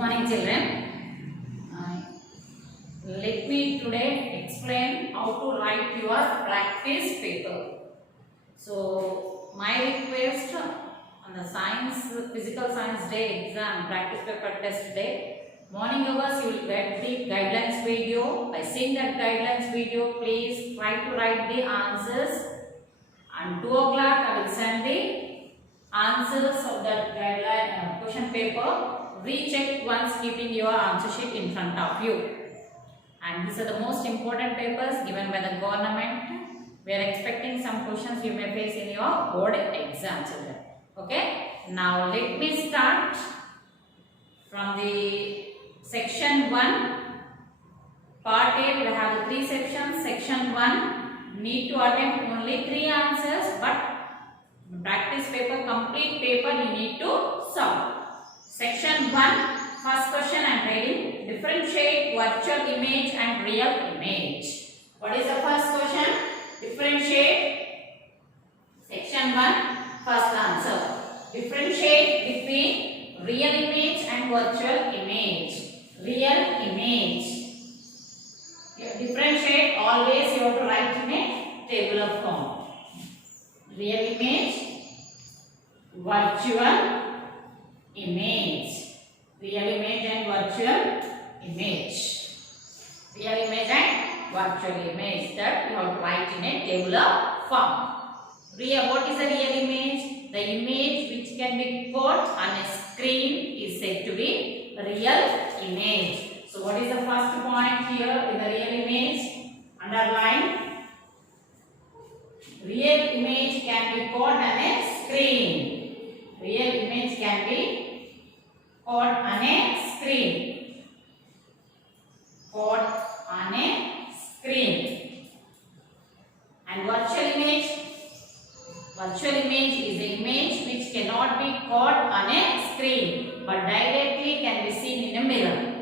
morning, children. Let me today explain how to write your practice paper. So, my request on the physical science day exam, practice paper test day, morning hours you will get the guidelines video. By seeing that guidelines video, please try to write the answers. And 2 o'clock I will send the answers of that guideline question paper. Recheck once keeping your answer sheet in front of you. And these are the most important papers given by the government. We are expecting some questions you may face in your board exam, children. Okay. Now let me start from the section 1. Part A, we have the 3 sections. Section 1, need to attempt only 3 answers, but practice paper, complete paper you need to solve. Section 1, first question I am reading. Differentiate virtual image and real image. What is the first question? Differentiate. Section 1, first answer. Differentiate between real image and virtual image. Real image. Differentiate, always you have to write in a tabular form. Real image, virtual image. Real image and virtual image. Real image and virtual image, that you have to write in a tabular form. What is a real image? The image which can be caught on a screen is said to be real image. So what is the first point here in the real image? Underline. Real image can be caught on a screen. Real image can be caught on a screen. Caught on a screen. And virtual image? Virtual image is the image which cannot be caught on a screen but directly can be seen in a mirror.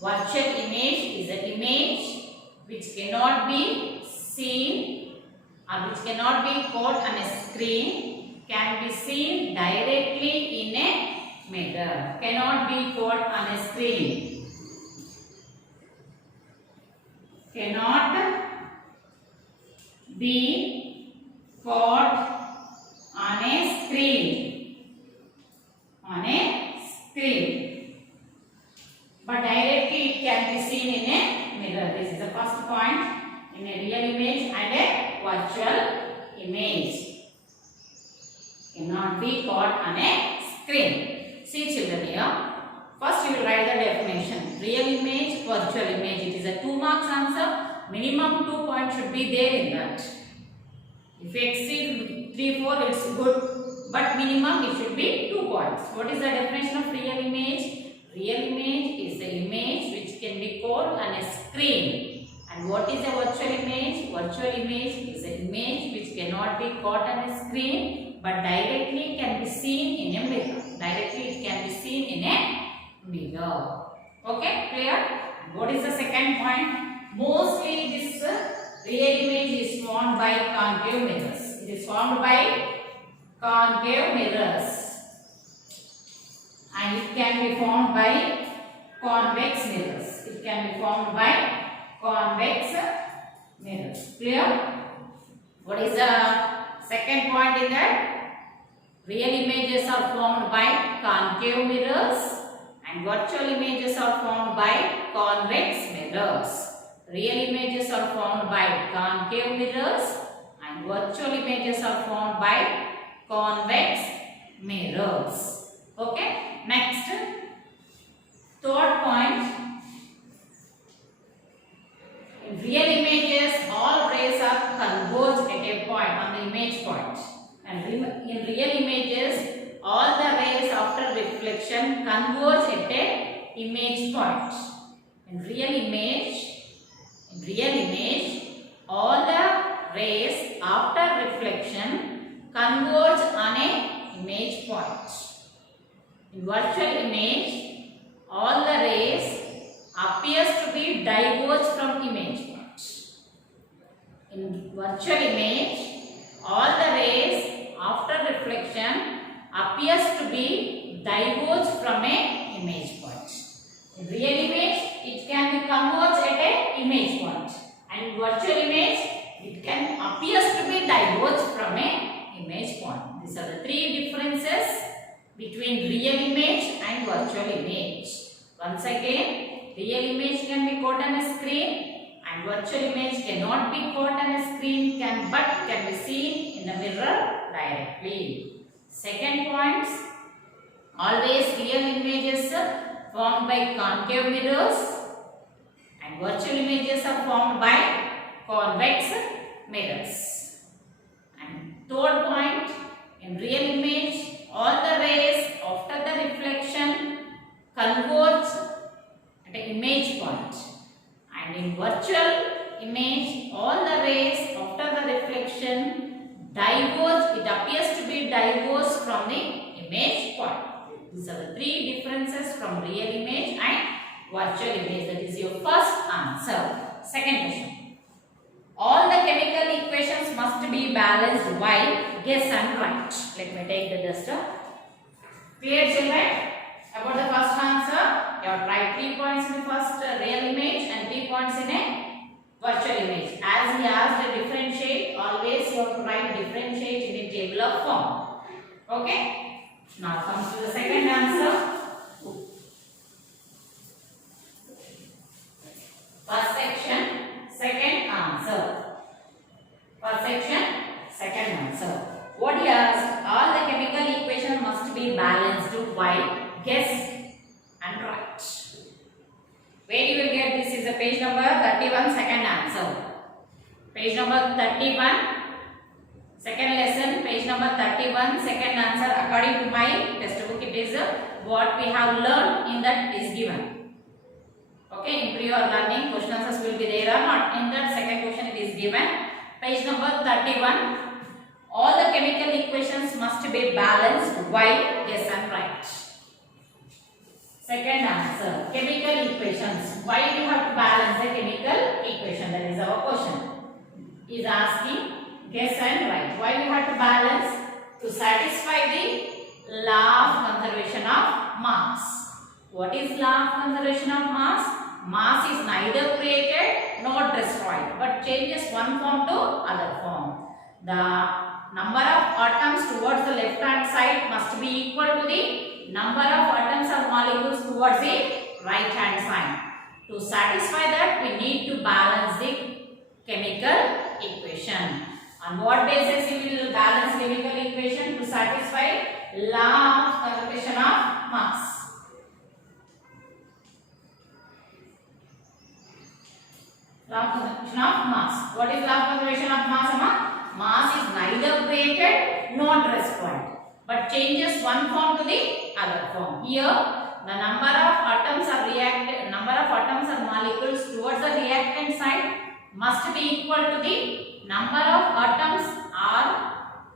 Virtual image is an image which cannot be seen or which cannot be caught on a screen, can be seen directly in a mirror. Cannot be caught on a screen. Cannot be caught on a screen. On a screen. But directly it can be seen in a mirror. This is the first point in a real image and a virtual image. Cannot be caught on a screen. See children here. First you will write the definition. Real image, virtual image. It is a 2 marks answer. Minimum 2 points should be there in that. If you exceed 3, 4 it is good. But minimum it should be 2 points. What is the definition of real image? Real image is the image which can be caught on a screen. And what is a virtual image? Virtual image is an image which cannot be caught on a screen but directly can be seen in a mirror. Directly it can be seen in a mirror. Okay, clear? What is the second point? Mostly this real image is formed by concave mirrors. It is formed by concave mirrors. And it can be formed by convex mirrors. It can be formed by convex mirrors. Clear? What is the second point in that? Real images are formed by concave mirrors and virtual images are formed by convex mirrors. Real images are formed by concave mirrors and virtual images are formed by convex mirrors. Okay? Next, third point. In real images, all rays are converged at a point on the image point. And in real images, all the rays after reflection converge at a image point. In real image, all the rays after reflection converge on a image point. In virtual image, all the rays appears to be diverged from image point. In virtual image, all the rays after reflection appears to be diverged from a image point. In real image, it can be converged at a image point, and virtual image, it can appears to be diverged from a image point. These are the three differences between real image and virtual image. Once again, real image can be caught on a screen, and virtual image cannot be caught on a screen, but can be seen in the mirror directly. Second point, always real images are formed by concave mirrors, and virtual images are formed by convex mirrors. And third point, in real image, all the rays after the reflection converge at an image point, and in virtual image, all the rays after the reflection diverge. It appears to be diverged from the image point. These are the three differences from real image and virtual image. That is your first answer. Second question. All the chemical equations must be balanced while guess and right. Let me take the duster. Clear, children? About the first answer, you have to write 3 points in the first real image and 3 points in a virtual image. As he asked a differentiate, always you have to write differentiate in a table of form. Okay? Now comes to the second answer. First section, second answer. First section, second answer. What he asked, all the chemical equations must be balanced while guess and right. Where you will get this is a page number 31, second answer. Page number 31. Second lesson, page number 31, second answer. According to my textbook, it is what we have learned in that is given. Okay, in pre or learning, question answers will be there or not. In that second question, it is given. Page number 31. All the chemical equations must be balanced while yes and right. Second answer, chemical equations. Why we have to balance the chemical equation? That is our question. Is asking guess and right. Why we have to balance? To satisfy the law of conservation of mass. What is law of conservation of mass? Mass is neither created nor destroyed, but changes one form to other form. The number of atoms towards the left hand side must be equal to the number of atoms or molecules towards the right hand side. To satisfy that, we need to balance the chemical equation. On what basis we will balance chemical equation? To satisfy law of conservation of mass. Law of conservation of mass. What is law of conservation of mass? Mass is neither created nor destroyed, but changes one form to the other form. Here, the number of atoms or molecules towards the reactant side must be equal to the number of atoms or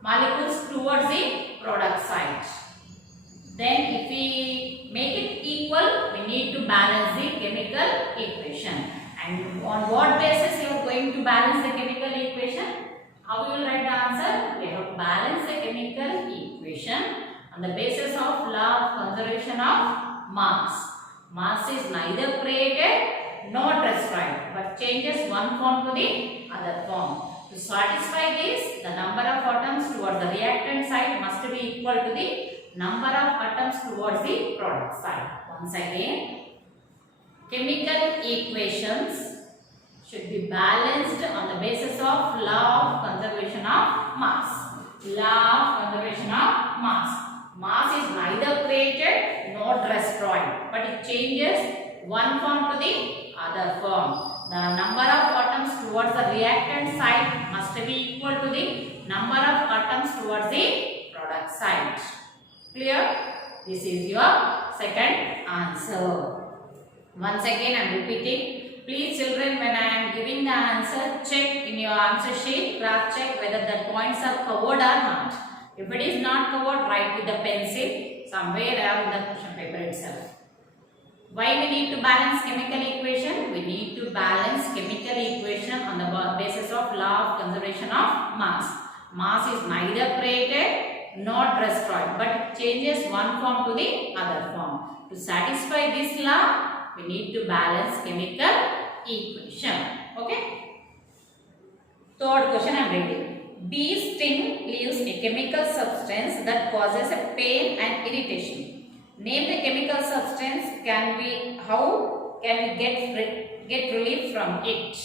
molecules towards the product side. Then, if we make it equal, we need to balance the chemical equation. And on what basis you are going to balance the chemical equation? How you will write the answer? We have to balance the chemical equation on the basis of law of conservation of mass. Mass is neither created nor destroyed, but changes one form to the other form. To satisfy this, the number of atoms towards the reactant side must be equal to the number of atoms towards the product side. Once again, chemical equations should be balanced on the basis of law of conservation of mass. Law of conservation of mass. Mass is neither created nor destroyed, but it changes one form to the other form. The number of atoms towards the reactant side must be equal to the number of atoms towards the product side. Clear? This is your second answer. Once again I am repeating. Please children, when I am giving the answer, check in your answer sheet, cross check whether the points are covered or not. If it is not covered, write with the pencil somewhere around the question paper itself. Why we need to balance chemical equation? We need to balance chemical equation on the basis of law of conservation of mass. Mass is neither created nor destroyed, but it changes one form to the other form. To satisfy this law, we need to balance chemical equation. Okay. Third question I am reading. Bee sting leaves a chemical substance that causes a pain and irritation. Name the chemical substance. How can we get relief from it?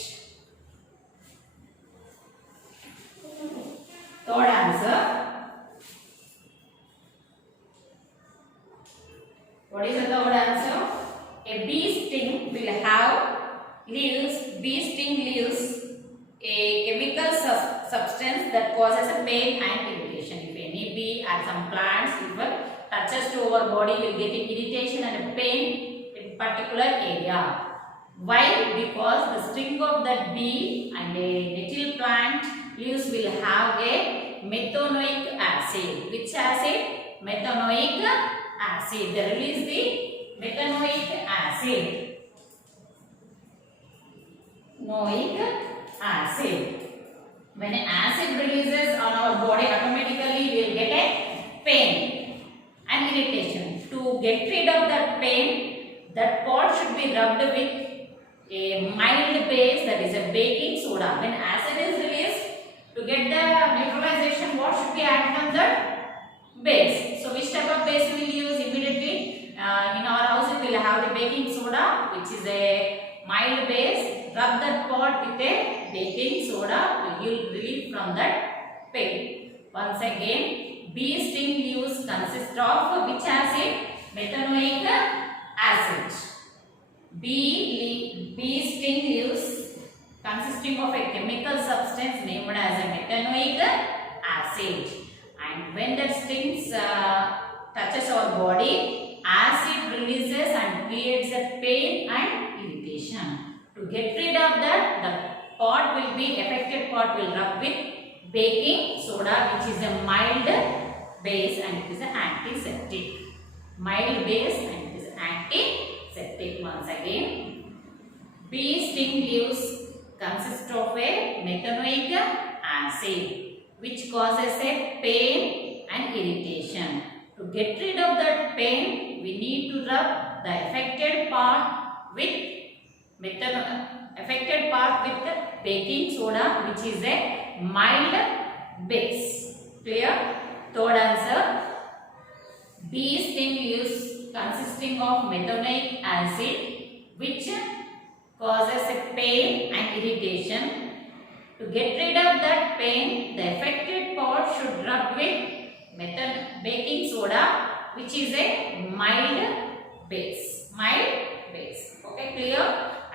Third answer. What is the third answer? A bee sting leaves a chemical substance that causes a pain and irritation. If any bee at some plants, if it touches to our body, will get irritation and a pain in particular area. Why? Because the sting of that bee and a nettle plant leaves will have a methanoic acid. Which acid? Methanoic acid. They release the methanoic acid. Acid. When an acid releases on our body, automatically we will get a pain and irritation. To get rid of that pain, that part should be rubbed with a mild base, that is a baking soda. When acid is released, to get the neutralization, what should be added on the base? So which type of base we will use immediately? In our house we will have the baking soda, which is a mild base. Rub that part with a baking soda, you will relieve from that pain. Once again, bee sting leaves consist of which acid? Methanoic acid. Bee sting leaves consisting of a chemical substance named as a methanoic acid. And when that stings touches our body, acid releases and creates a pain and irritation. To get rid of that, the affected part will rub with baking soda, which is a mild base and it is an antiseptic. Mild base and it is antiseptic. Once again, bee sting leaves consist of a methanoic acid, which causes a pain and irritation. To get rid of that pain, we need to rub the affected part with baking soda, which is a mild base. Clear? Third answer. Bee sting leaves consisting of methanoic acid, which causes a pain and irritation. To get rid of that pain, the affected part should rub with baking soda, which is a mild base. Okay, clear?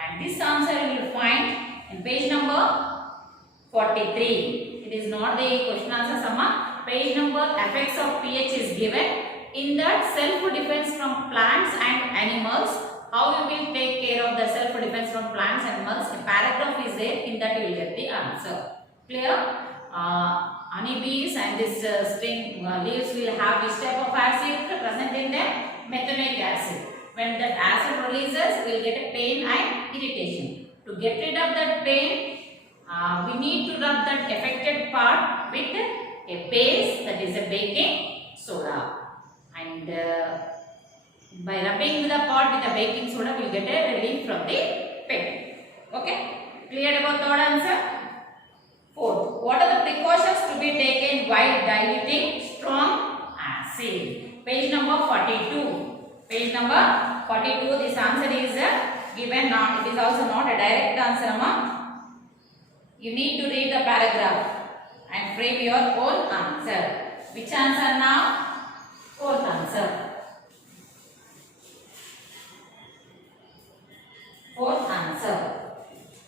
And this answer you will find in page number 43. It is not the question answer summa. Page number effects of pH is given. In that, self-defense from plants and animals. How you will take care of the self-defense from plants and animals? A paragraph is there. In that you will get the answer. Clear? Honeybees and this sting leaves will have this type of acid present in them, methanoic acid. When that acid releases, we will get a pain and irritation. To get rid of that pain, we need to rub that affected part with a base, that is a baking soda. And by rubbing the part with a baking soda, we will get a relief from the pain. Okay? Clear about third answer? Fourth, what are the precautions to be taken while diluting strong acid? Page number 42. Page number 42, this answer is given, not, it is also not a direct answer. You need to read the paragraph and frame your own answer. Which answer now? Fourth answer. Fourth answer.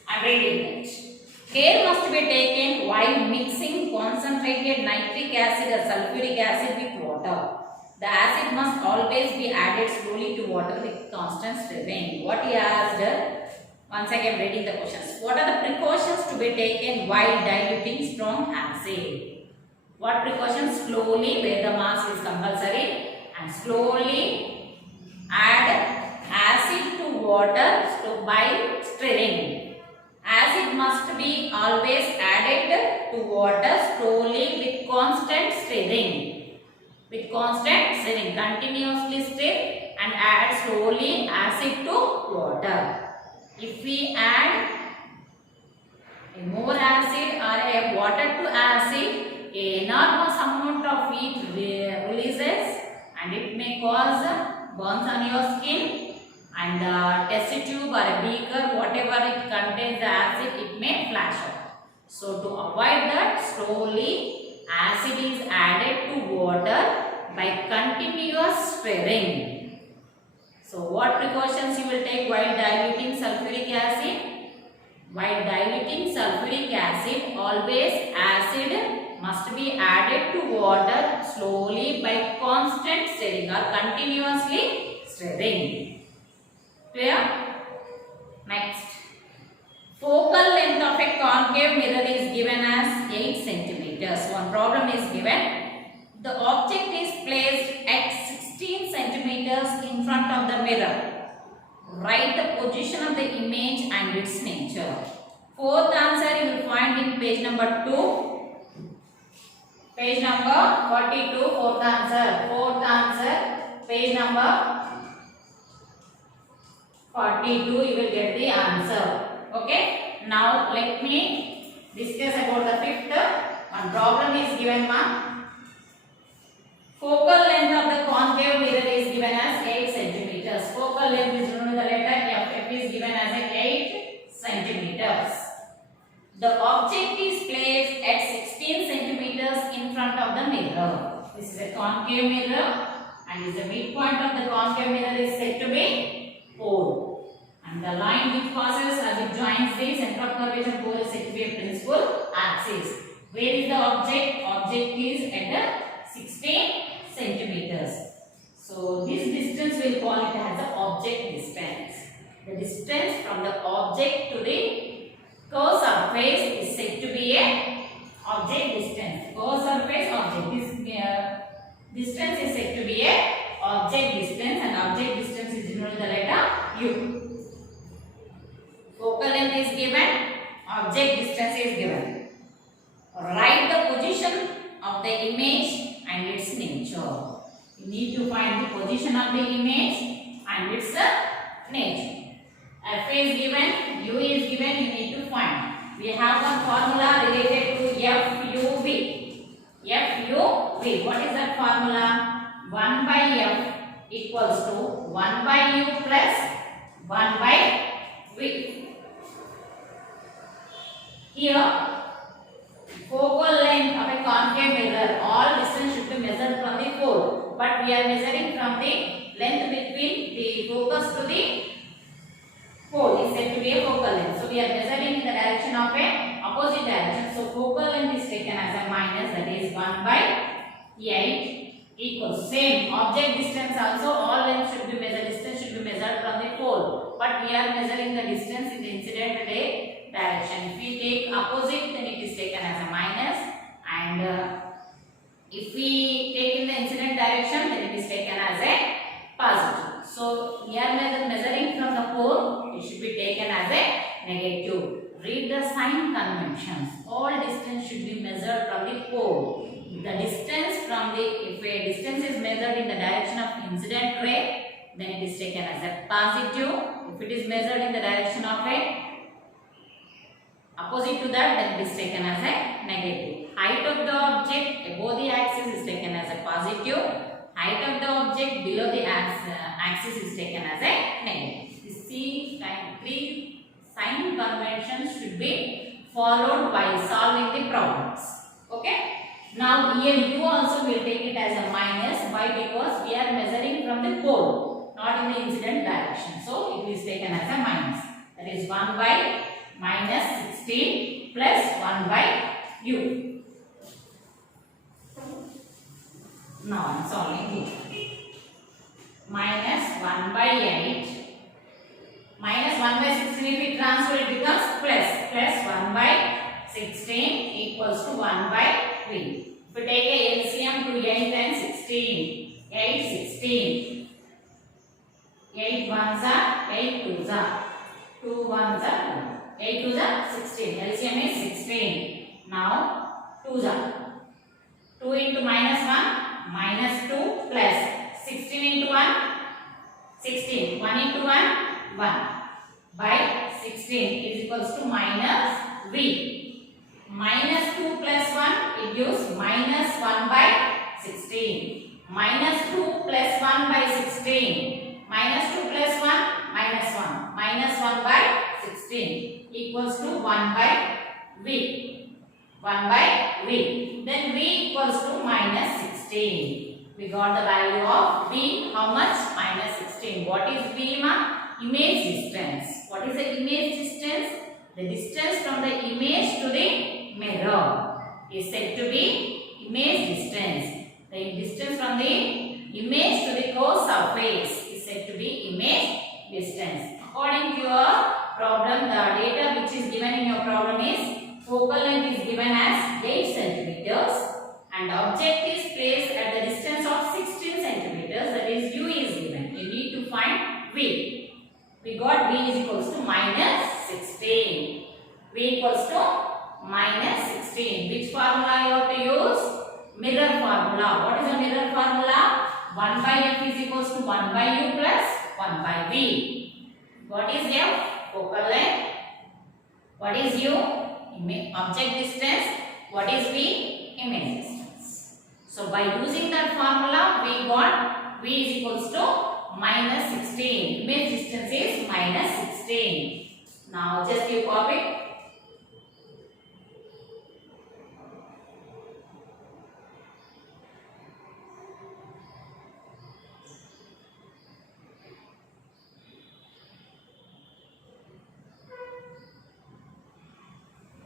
I am reading it. Care must be taken while mixing concentrated nitric acid or sulfuric acid with water. The acid must always be added slowly to water with constant stirring. What he asked, once again reading the questions. What are the precautions to be taken while diluting strong acid? What precautions? Slowly, where the mass is compulsory, and slowly add acid to water by stirring. Acid must be always added to water slowly with constant stirring. With constant stirring, continuously stir and add slowly acid to water. If we add a more acid or a water to acid, a enormous amount of heat releases and it may cause burns on your skin, and the test tube or a beaker, whatever it contains the acid, it may flash out. So to avoid that, slowly acid is added to water by continuous stirring. So what precautions you will take while diluting sulfuric acid? While diluting sulfuric acid, always acid must be added to water slowly by constant stirring or continuously stirring. Clear? Next. Focal length of a concave mirror is given as 8 centimeters. One problem is given. The object is placed at 16 centimeters in front of the mirror. Write the position of the image and its nature. Fourth answer you will find in page number 2. Page number 42, fourth answer. Fourth answer, page number 42, you will get the answer. Okay. Now let me discuss about the fifth. One problem is given, ma. Focal length of the concave mirror is given as 8 centimeters. Focal length is known as the letter F. F is given as 8 centimeters. The object is placed at 16 centimeters in front of the mirror. This is a concave mirror, and the midpoint of the concave mirror is said to be pole. And the line which passes as it joins the center of curvature pole is said to be a principal axis. Where is the object? Object is at the 16 centimeters. So this distance we will call it as the object distance. The distance from the object to the curved surface is said to be a object distance. Curved surface object. This distance is said to be a object distance, and object distance is denoted the letter U. Focal length is given, object distance is given. Write the position of the image and its nature. You need to find the position of the image and its nature. F is given, U is given, you need to find. We have one formula related to FUV. FUV. What is that formula? 1 by F equals to 1 by U plus 1 by V. Here, focal length of a concave mirror, all distance should be measured from the pole, but we are measuring from the length between the focus to the pole is said to be a focal length. So we are measuring in the direction of a opposite direction. So focal length is taken as a minus, that is 1 by 8 equals same object distance also, all length should be measured, distance should be measured from the pole, but we are measuring the distance in the incident direction. If we take opposite, then it is taken as a minus, and if we take in the incident direction, then it is taken as a positive. So we are measuring from the pole, it should be taken as a negative. Read the sign conventions. All distance should be measured from the pole. The distance from the, if a distance is measured in the direction of incident ray, then it is taken as a positive. If it is measured in the direction of a opposite to that, then it is taken as a negative. Height of the object above the axis is taken as a positive. Height of the object below the axis is taken as a negative. The three sign conventions should be followed while solving the problems. Okay. Now here U also will take it as a minus. Why? Because we are measuring from the pole, not in the incident direction. So it is taken as a minus. That is 1 by minus 16 plus 1 by U. Now I am solving here. Minus 1 by 8. Minus 1 by 16, if we transfer it becomes plus 1 by 16 equals to 1 by 3. If we take a LCM to 8 and 16. 8, 16. 8 ones are 8 twos are 2 ones are 8 twos are 16. LCM is 16. Now 2s are 2 into minus 1 minus 2 plus 16 into 1 1 into 1, 1 by 16 is equals to minus V. Minus 2 plus 1, it gives minus 1 by 16. Minus 2 plus 1 by 16. Minus 2 plus 1, minus 1. Minus 1 by 16 equals to 1 by V. 1 by V. Then V equals to minus 16. We got the value of V. How much? Minus 16. What is V, ma? Image distance. What is the image distance? The distance from the image to the mirror is said to be image distance. The distance from the image to the curved surface is said to be image distance. According to your problem, the data which is given in your problem is focal length is given as 8 centimeters and the object is placed at the distance of 16 centimeters, that is U is given. You need to find V. We got V is equals to minus 16. V equals to minus 16. Which formula you have to use? Mirror formula. What is the mirror formula? 1 by F is equals to 1 by U plus 1 by V. What is F? Focal length. What is U? Object distance. What is V? Image distance. So by using that formula, we got V is equals to minus 16. Image distance is minus 16. Now just you copy.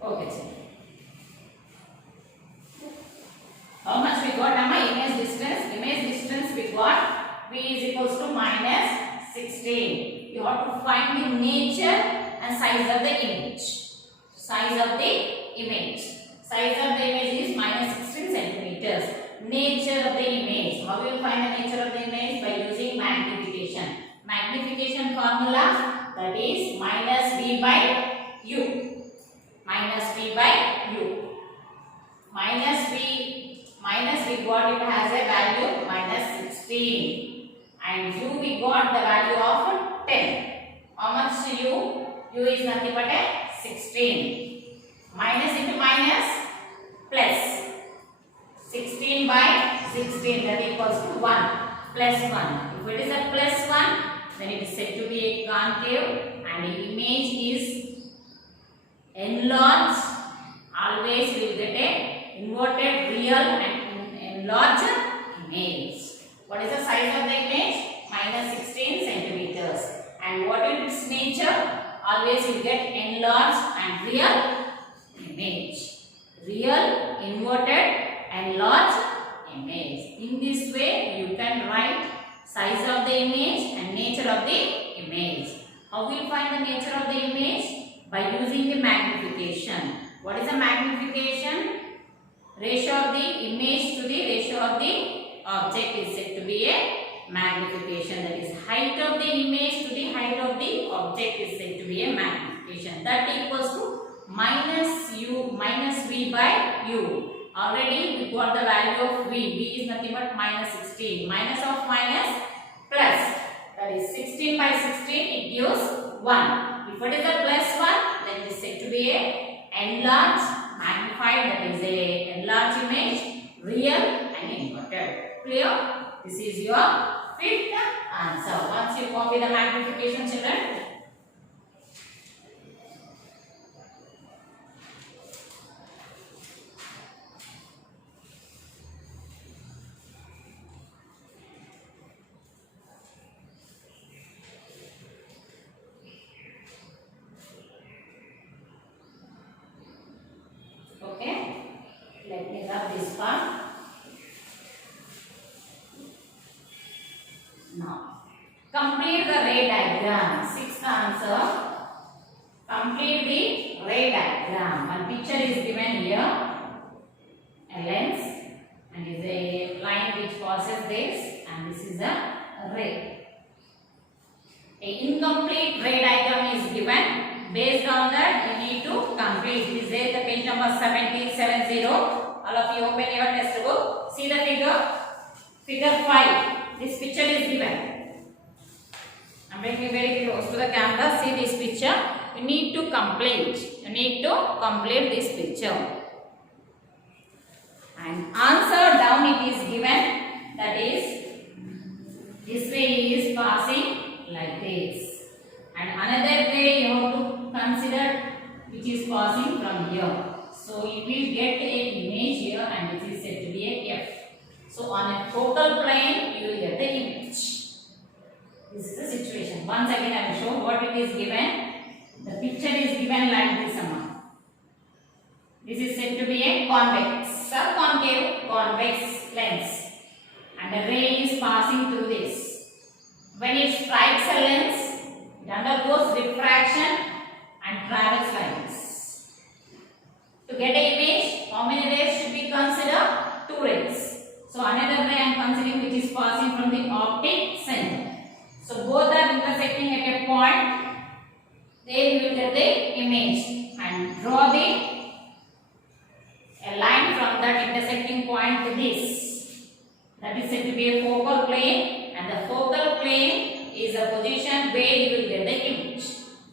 Okay, sir. How much we got? Image distance. Image distance we got V is equals to minus 16. You have to find the nature and size of the image. Size of the image. Size of the image is minus 16 centimeters. Nature of the image. How will you find the nature of the image? By using magnification. Magnification formula, that is minus V by U. Minus V by U. Minus we got it has a value minus 16. And U we got the value of 10. How much U? U is nothing but a 16. Minus into minus plus. 16 by 16, that equals to 1. Plus 1. If it is a plus 1, then it is said to be a concave and the image is enlarged. Always we will get a inverted real and enlarged image. What is the size of the image? Minus 16 centimeters. And what is its nature? Always you get enlarged and real image. Real, inverted, enlarged image. In this way, you can write size of the image and nature of the image. How will you find the nature of the image? By using the magnification. What is the magnification? Ratio of the image to the ratio of the object is said to be a magnification. That is height of the image to the height of the object is said to be a magnification. That equals to minus V by U. Already we got the value of V. V is nothing but minus 16. Minus of minus plus. That is 16 by 16 it gives 1. If it is a plus 1, then it is said to be a enlarged, magnified, that is a enlarged image, real and inverted. Clear? This is your fifth answer. Once you copy the magnification, children. Okay, let me rub this part. Now, complete the ray diagram. Sixth answer. Complete the ray diagram. One picture is given here. A lens and is a line which passes this, and this is a ray. A incomplete ray diagram is given. Based on that, you need to complete. Is there the page number 7070? All of you open your textbook. See the figure. Figure 5. This picture is given. bring me very close to the camera. See this picture. You need to complete. You need to complete this picture. And answer down it is given. That is, this way is passing like this. And another way you have to consider which is passing from here. So you will get an image here and it is said to be a F. So on a focal plane you will get the image. This is the situation. Once again I will show what it is given. The picture is given like this amount. This is said to be a convex, subconcave convex lens. And the ray is passing through this. When it strikes a lens, it undergoes refraction and travels like this. To get an image, how many rays should we consider? 2 rays. So another ray I am considering which is passing from the optic center. So both are intersecting at a point. There you will get the image and draw a line from that intersecting point to this. That is said to be a focal plane, and the focal plane is a position where you will get the image.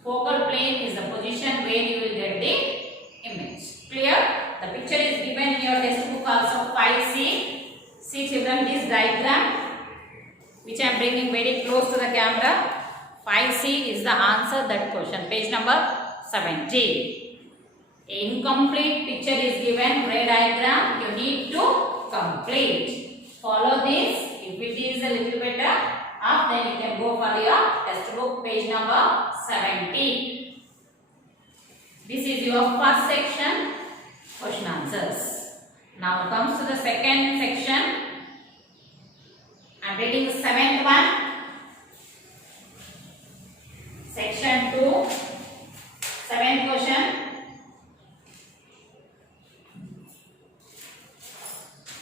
Focal plane is the position where you will get the image. Clear? The picture is given in your textbook also 5C. See children, this diagram which I am bringing very close to the camera. 5C is the answer that question. Page number 70. Incomplete picture is given. Ray diagram you need to complete. Follow this. If it is a little better up, then you can go for your textbook page number 70. This is your first section, question answers. Now comes to the second section. I am reading the 7th one. Section 2. 7th question.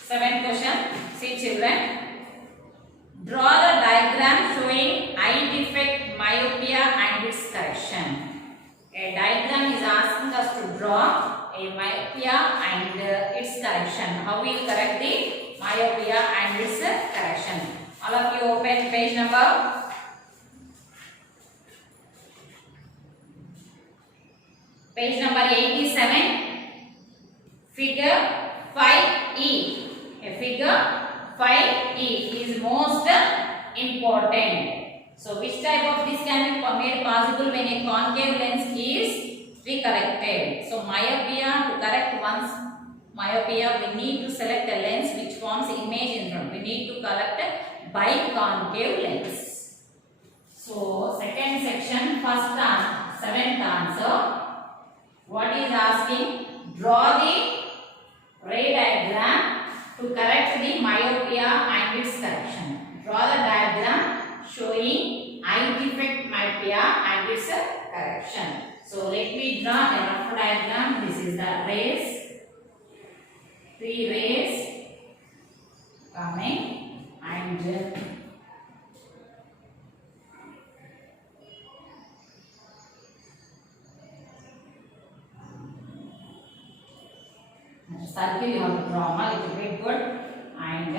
7th question. See children. Draw the diagram showing eye defect, myopia and its correction. A diagram is asking us to draw a myopia and its correction. How we will correct the myopia and its correction. All of you open page number 87. Figure 5E. A figure 5E is most important. So which type of this can be made possible when a concave lens is recorrected? So myopia, to correct one's myopia, we need to select a lens which forms image in front. We need to correct a biconcave lens. So second section, first answer, 7th answer. What is asking? Draw the ray diagram to correct the myopia and its correction. Draw the diagram showing eye defect, myopia and its correction. So let me draw a rough diagram. This is the rays. 3 rays coming and circle you have to draw a little bit good, and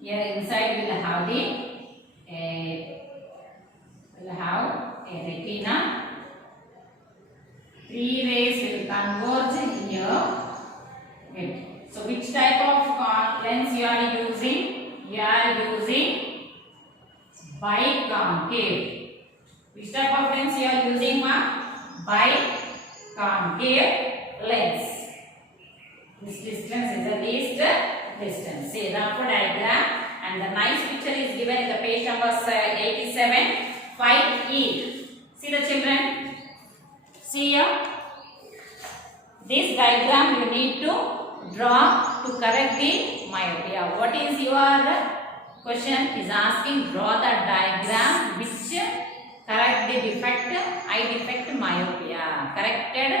here inside we will have a retina. 3 rays will converge here. Good. So which type of lens you are using? You are using biconcave. Which type of lens you are using, ma? Biconcave lens. This distance is the least distance. See rough diagram, and the nice picture is given in the page number 87, 5E. See the children? See here? This diagram you need to draw to correct the myopia. What is your question? Is asking draw the diagram which correct the defect, eye defect, myopia. Corrected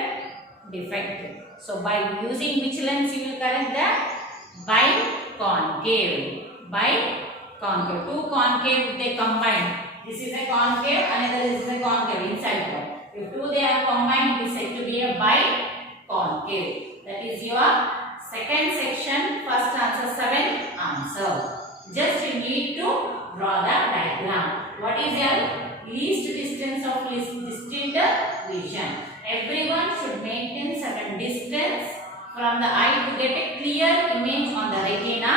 defect. So by using which lens you will correct that? Biconcave. Biconcave. 2 concave they combine. This is a concave, another is a concave inside that. If 2 they are combined, it is said to be a biconcave. That is your second section, first answer, 7th answer. Just you need to draw the diagram. What is L? Least distance of distinct vision. Everyone should maintain certain distance from the eye to get a clear image on the retina.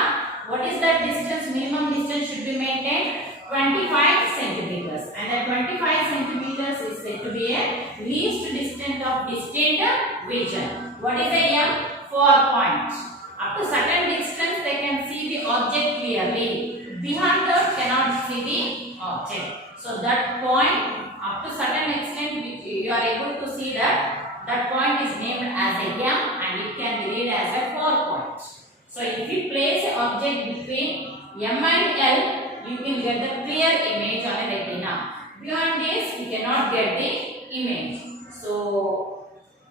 What is that distance? Minimum distance should be maintained 25 centimeters, and that 25 centimeters is said to be a least distance of distinct vision. What is a M? 4 points. Up to certain distance they can see the object clearly. Beyond that cannot see the object. So that point, up to certain extent you are able to see that point is named as a M, and it can be read as a 4 points. So if we place an object between M and L, you can get the clear image on a retina. Beyond this, we cannot get the image. So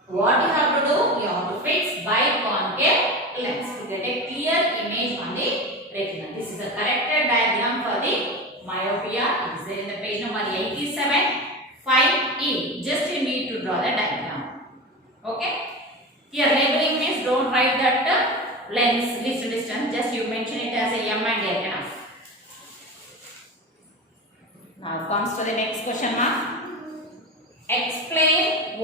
what you have to do? You have to fix biconcave lens to get a clear image on the retina. This is a corrected diagram for the myopia. It is there in the page number 87, 5E. Just you need to draw the diagram. Okay. Here labeling means don't write that lens least distance. Just you mention it as a M and L enough. Now comes to the next question now. Explain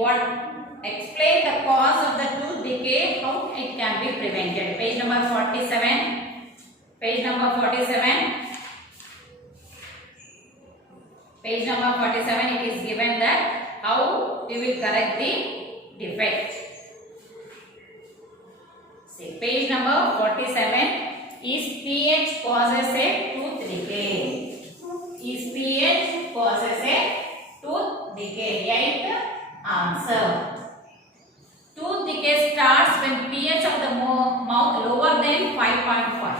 the cause of the tooth decay, how it can be prevented. Page number 47. Page number 47. Page number 47, it is given that how we will correct the defect. See, page number 47, is pH causes a tooth decay? Is pH causes a tooth decay? Eighth answer. Tooth decay starts when pH of the mouth lower than 5.5.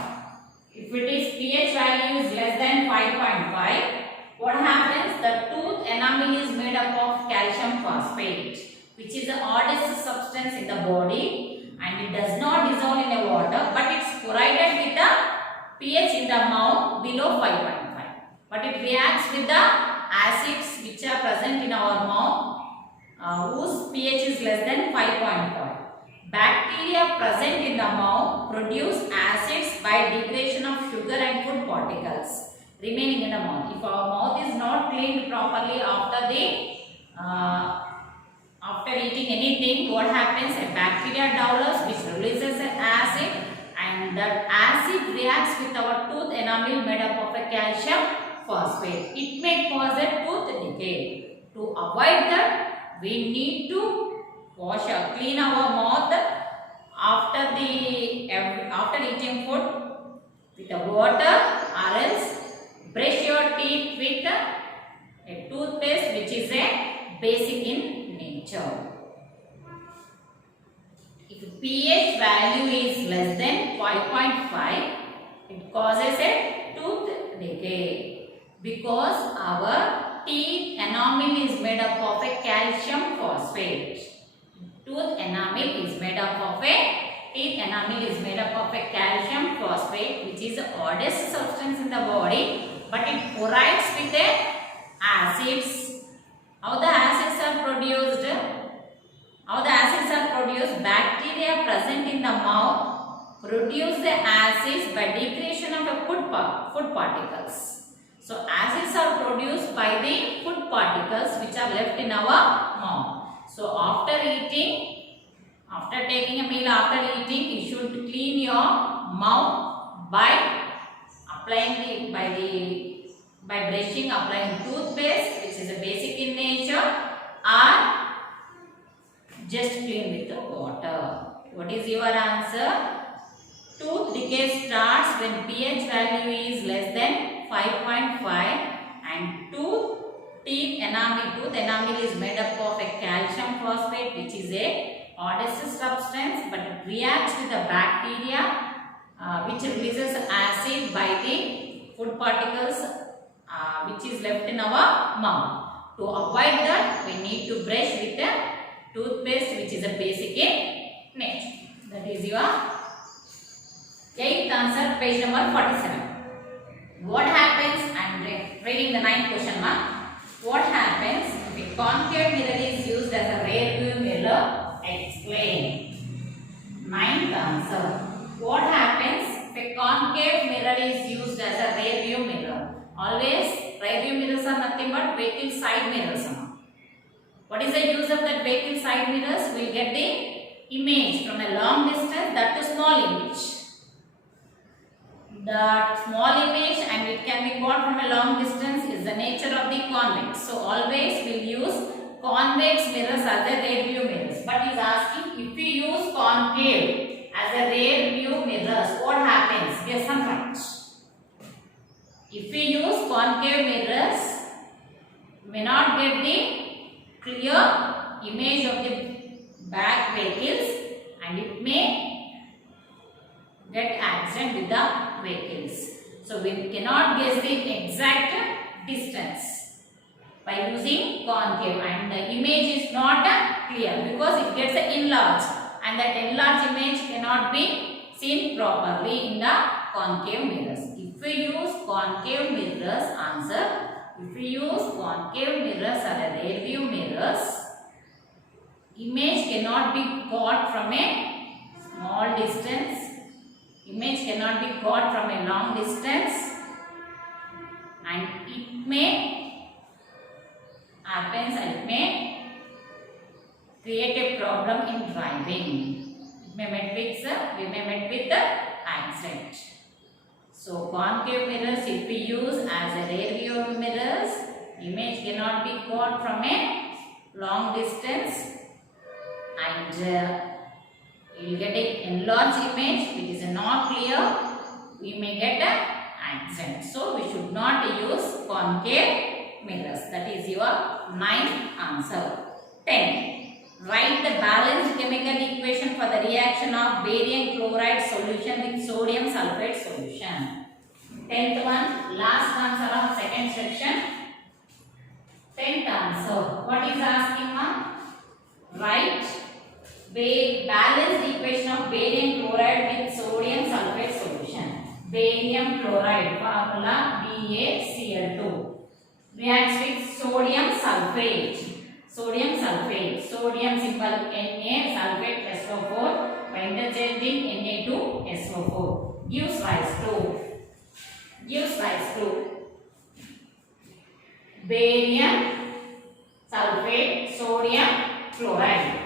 If it is pH value is less than 5.5, what happens? The tooth enamel is made up of calcium phosphate, which is the oddest substance in the body, and it does not dissolve in the water, but it's corroded with the pH in the mouth below 5.5. But it reacts with the acids which are present in our mouth, whose pH is less than 5.5. Bacteria present in the mouth produce acids by degradation of sugar and food particles remaining in the mouth. If our mouth is not cleaned properly after eating anything, what happens? A bacteria develops which releases an acid, and that acid reacts with our tooth enamel made up of a calcium phosphate. It may cause a tooth decay. To avoid that, we need to wash or clean our mouth after eating food with the water, or else brush your teeth with a toothpaste which is a basic in nature. If pH value is less than 5.5, it causes a tooth decay because our teeth enamel is made up of a calcium phosphate. Tooth enamel is made up of a calcium phosphate, which is the oddest substance in the body, but it corrodes with the acids. How the acids are produced? Bacteria present in the mouth produce the acids by degradation of the food particles. So acids are produced by the food particles which are left in our mouth. So after taking a meal, after eating, you should clean your mouth by applying toothpaste, which is a basic in nature, or just clean with the water. What is your answer? Tooth decay starts when pH value is less than 5.5, and tooth enamel is made up of a calcium phosphate, which is a oddest substance, but it reacts with the bacteria which releases acid by the food particles which is left in our mouth. To avoid that, we need to brush with a toothpaste which is a basic in nature. That is your 8th answer, page number 47. What happens? I am reading the 9th question mark. What happens if a concave mirror is used as a rear view mirror? Explain. 9th answer. What happens if a concave mirror is used as a rear view mirror? Always rear view mirrors nothing but vehicle side mirrors. What is the use of that vehicle side mirrors? We will get the image from a long distance, that to small image. That small image and it can be got from a long distance is the nature of the convex. So always we will use convex mirrors as a rear view mirrors. But he is asking, if we use concave as a rear view mirrors, what happens? Guess and write. If we use concave mirrors, we may not get the clear image of the back vehicles and it may get accident with the vehicles. So we cannot guess the exact distance by using concave, and the image is not clear because it gets enlarged, and that enlarged image cannot be seen properly in the concave mirrors. If we use concave mirrors, answer, if we use concave mirrors or a rear view mirrors, image cannot be got from a small distance, image cannot be got from a long distance, and it may happens and it may create a problem in driving. It may met with the accident. So concave mirrors, if we use as a rear view mirrors, image cannot be got from a long distance, and you will get an enlarged image which is not clear. We may get an accident. So we should not use concave mirrors. That is your 9th answer. 10. Write the balanced chemical equation for the reaction of barium chloride solution with sodium sulfate solution. 10th one, last answer of second section. 10th answer. What is asking one? Write balanced equation of barium chloride with sodium sulfate solution. Barium chloride, formula BaCl2. Reacts with sodium sulfate. Sodium sulfate. Sodium symbol Na, sulfate SO4. By interchanging Na to SO4. Gives rise to barium sulfate sodium chloride.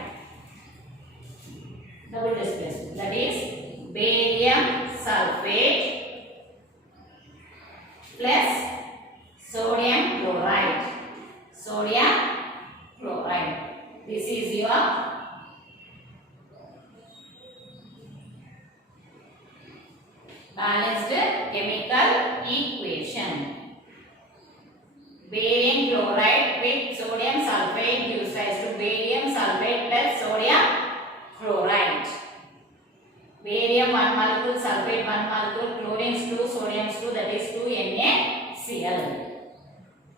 Double displacement. That is barium sulfate plus sodium chloride. Sodium chloride. This is your balanced chemical equation. Barium chloride with sodium sulfate gives rise to barium sulfate plus sodium chloride. Barium 1 molecule, sulfate 1 molecule, chlorine 2, sodium 2, that is 2NaCl.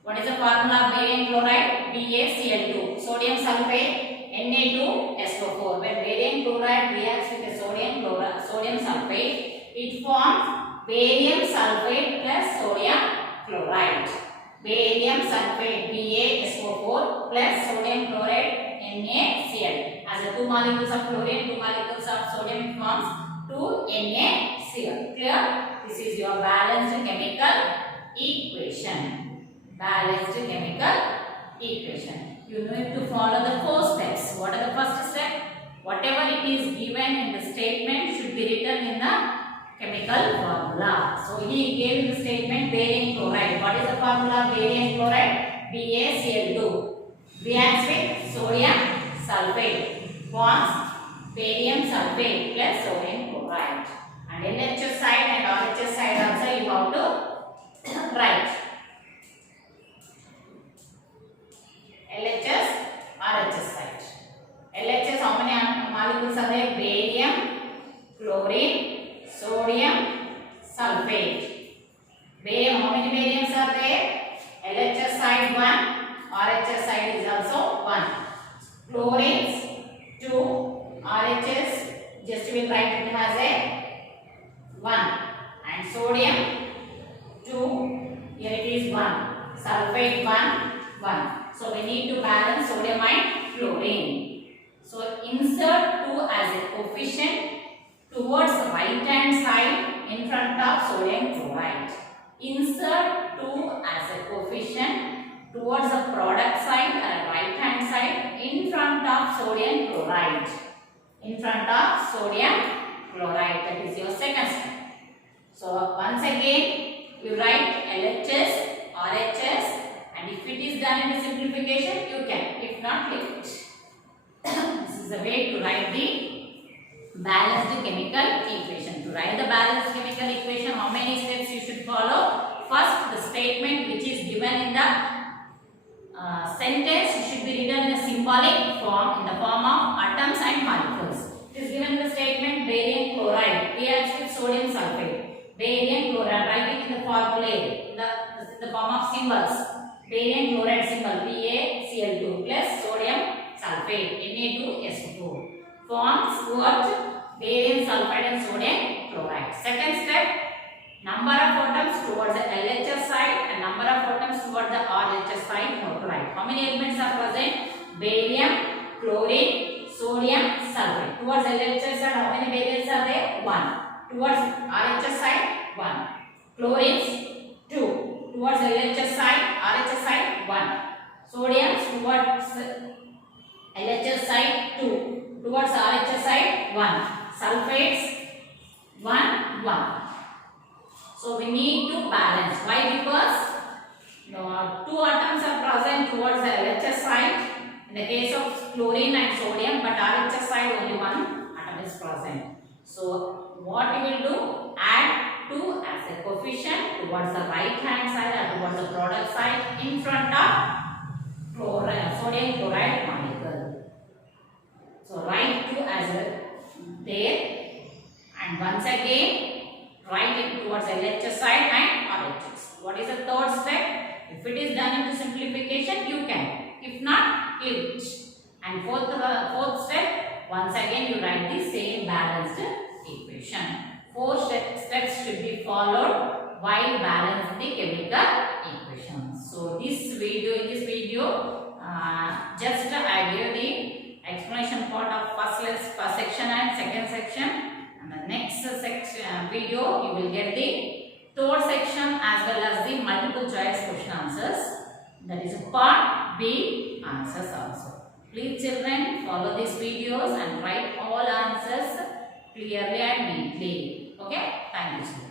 What is the formula of barium chloride? BaCl2. Sodium sulfate Na2SO4. When barium chloride reacts with the sodium sulfate, it forms barium sulfate plus sodium chloride. Barium sulfate BaSO4 plus sodium chloride NaCl. As the 2 molecules of chlorine, 2 molecules of sodium, it forms 2NaCl. Clear? This is your balanced chemical equation. Balanced chemical equation. You need to follow the 4 steps. What are the first step? Whatever it is given in the statement should be written in the chemical formula. So he gave in the statement barium chloride. What is the formula of barium chloride? BaCl2. Reacts with sodium sulfate. Forms barium sulfate plus sodium chloride. And LHS side and RHS side also you have to write. LHS, RHS side. LHS, how many molecules are there? Barium, chlorine, sodium, sulfate. Barium, how many bariums are there? LHS side 1, RHS side is also 1. Chlorines 2, RHS just will write it as a 1. And sodium 2, here it is 1. Sulfate 1, 1. So we need to balance sodium and chlorine. So insert 2 as a coefficient towards the right hand side in front of sodium chloride. Insert 2 as a coefficient towards the product side and right hand side in front of sodium chloride. In front of sodium chloride, that is your second step. So once again you write LHS, RHS, and if it is done in the simplification you can, if not leave it. This is the way to write the balanced chemical equation. To write the balanced chemical equation, how many steps you should follow? First, the statement which is given in the sentence should be written in a symbolic form, in the form of atoms and molecules. It is given in the statement barium chloride reacts with sodium sulfate. Barium chloride, write it in the formulae, in the form of symbols. Barium chloride symbol BaCl2 plus sodium sulfate Na2SO4 forms what? Barium sulfide and sodium chloride. Second step, number of atoms towards the LHS side and number of atoms towards the RHS side chloride. How many elements are present? Barium, chlorine, sodium, sulfate. Towards LHS side, how many bariums are there? 1. Towards RHS side, 1. Chlorines, 2. Towards LHS side, RHS side, 1. Sodium towards LHS side, 2. Towards RHS side, 1. Sulfates, 1, 1. So we need to balance. Why? Because 2 atoms are present towards the LHS side in the case of chlorine and sodium, but RHS side only 1 atom is present. So what we will do? Add 2 as a coefficient towards the right hand side or towards the product side in front of sodium chloride molecule. So write 2 as a there, and once again write it towards LHS side and RHS. What is the third step? If it is done into simplification, you can. If not, leave it. And fourth step, once again you write the same balanced equation. 4 steps should be followed while balancing the chemical equations. So in this video, just I gave the explanation part of first section and second section. And the next video you will get the third section as well as the multiple choice question answers. That is part B answers also. Please children, follow these videos and write all answers clearly and neatly. Okay? Thank you.